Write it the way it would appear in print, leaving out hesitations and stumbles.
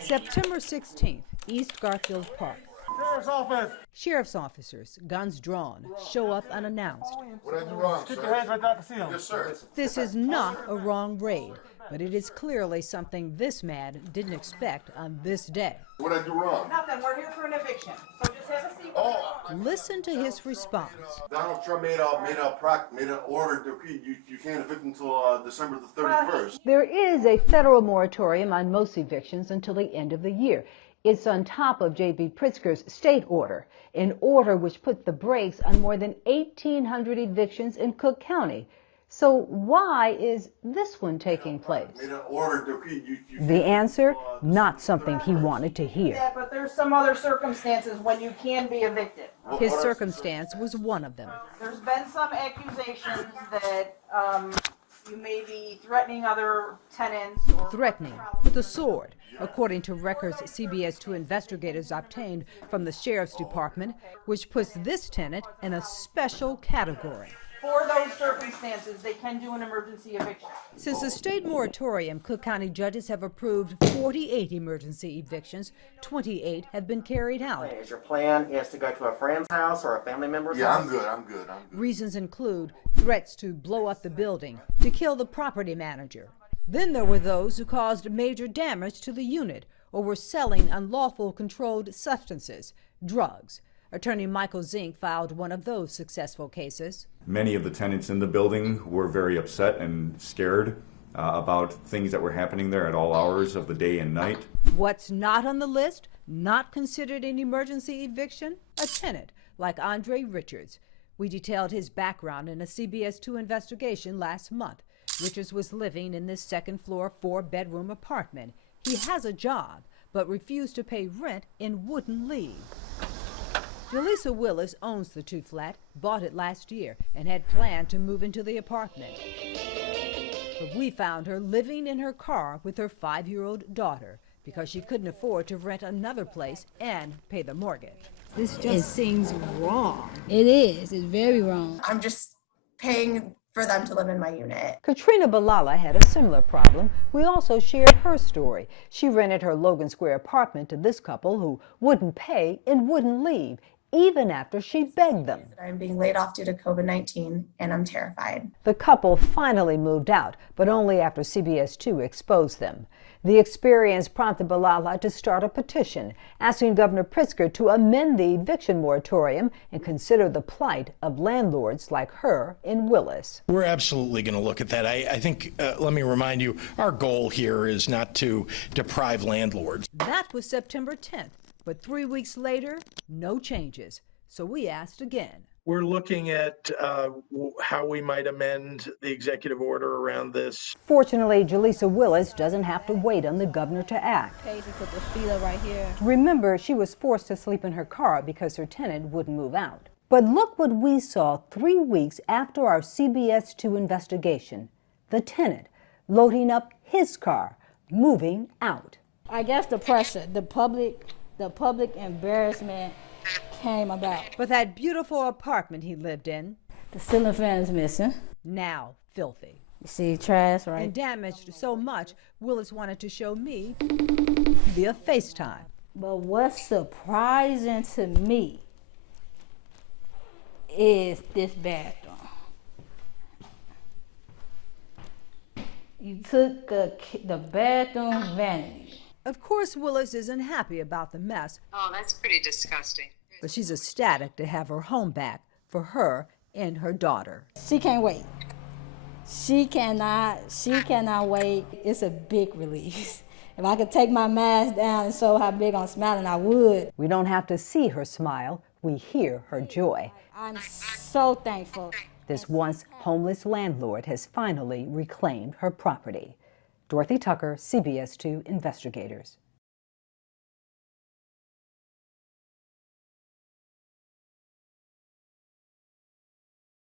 September 16th, East Garfield Park. Sheriff's office. Sheriff's officers, guns drawn, show up unannounced. What I do wrong, Keep sir? your hands right there, I can see them. Yes, sir. This is not a wrong raid, but it is clearly something this man didn't expect on this day. What I do wrong? Nothing. We're here for an eviction. So just have a seat. Oh, Listen to his response. Donald Trump made an order decree. You can't evict until December the 31st. There is a federal moratorium on most evictions until the end of the year. It's on top of J.B. Pritzker's state order, an order which put the brakes on more than 1,800 evictions in Cook County. So why is this one taking place? Made an order decree. The answer, not something he wanted to hear. Yeah, but there's some other circumstances when you can be evicted. His circumstance was one of them. There's been some accusations that you may be threatening other tenants. Or Threatening with a sword, according to records CBS 2 investigators obtained from the Sheriff's Department, which puts this tenant in a special category. For those circumstances, they can do an emergency eviction. Since the state moratorium, Cook County judges have approved 48 emergency evictions. 28 have been carried out. Is your plan is to go to a friend's house or a family member's Yeah, house? I'm good. Reasons include threats to blow up the building, to kill the property manager. Then there were those who caused major damage to the unit or were selling unlawful controlled substances, drugs. Attorney Michael Zink filed one of those successful cases. Many of the tenants in the building were very upset and scared about things that were happening there at all hours of the day and night. What's not on the list, not considered an emergency eviction? A tenant like Andre Richards. We detailed his background in a CBS 2 investigation last month. Richards was living in this second-floor, 4-bedroom apartment. He has a job, but refused to pay rent and wouldn't leave. Jaleesa Willis owns the 2-flat, bought it last year, and had planned to move into the apartment. But we found her living in her car with her 5-year-old daughter because she couldn't afford to rent another place and pay the mortgage. This just seems wrong. It is. It's very wrong. I'm just paying for them to live in my unit. Katrina Balala had a similar problem. We also shared her story. She rented her Logan Square apartment to this couple who wouldn't pay and wouldn't leave, even after she begged them. I'm being laid off due to COVID-19, and I'm terrified. The couple finally moved out, but only after CBS 2 exposed them. The experience prompted Balala to start a petition asking Governor Pritzker to amend the eviction moratorium and consider the plight of landlords like her in Willis. We're absolutely going to look at that. I think, let me remind you, our goal here is not to deprive landlords. That was September 10th, but 3 weeks later, no changes. So we asked again. We're looking at how we might amend the executive order around this. Fortunately, Jaleesa Willis doesn't have to wait on the governor to act. Casey put the feet up right here. Remember, she was forced to sleep in her car because her tenant wouldn't move out. But look what we saw 3 weeks after our CBS 2 investigation. The tenant loading up his car, moving out. I guess the pressure, the public embarrassment came about. But that beautiful apartment he lived in, The ceiling fan is missing. now filthy. You see trash, right? And damaged so much, Willis wanted to show me via FaceTime. But what's surprising to me is this bathroom. You took the bathroom vanity. Of course, Willis isn't happy about the mess. Oh, that's pretty disgusting. But she's ecstatic to have her home back for her and her daughter. She can't wait. She cannot wait. It's a big release. If I could take my mask down and show how big I'm smiling, I would. We don't have to see her smile, we hear her joy. I'm so thankful. This once homeless landlord has finally reclaimed her property. Dorothy Tucker, CBS 2 Investigators.